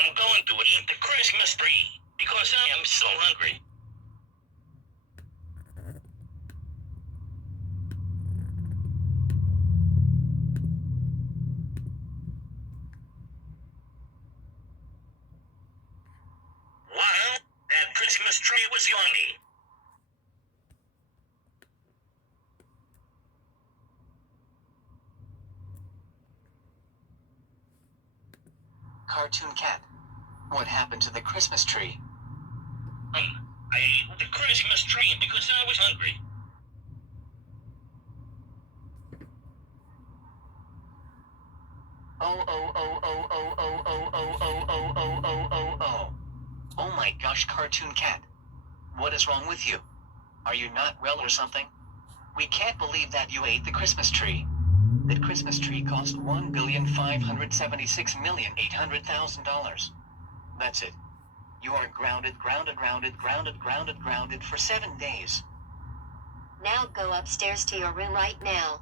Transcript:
I'm going to eat the Christmas tree because I am so hungry. Wow, that Christmas tree was yummy. Cartoon Cat, what happened to the Christmas tree? I ate the Christmas tree because I was hungry. Oh my gosh, Cartoon Cat. What is wrong with you? Are you not well or something? We can't believe that you ate the Christmas tree. That Christmas tree cost $1,576,800,000. That's it. You are grounded for 7 days. Now go upstairs to your room right now.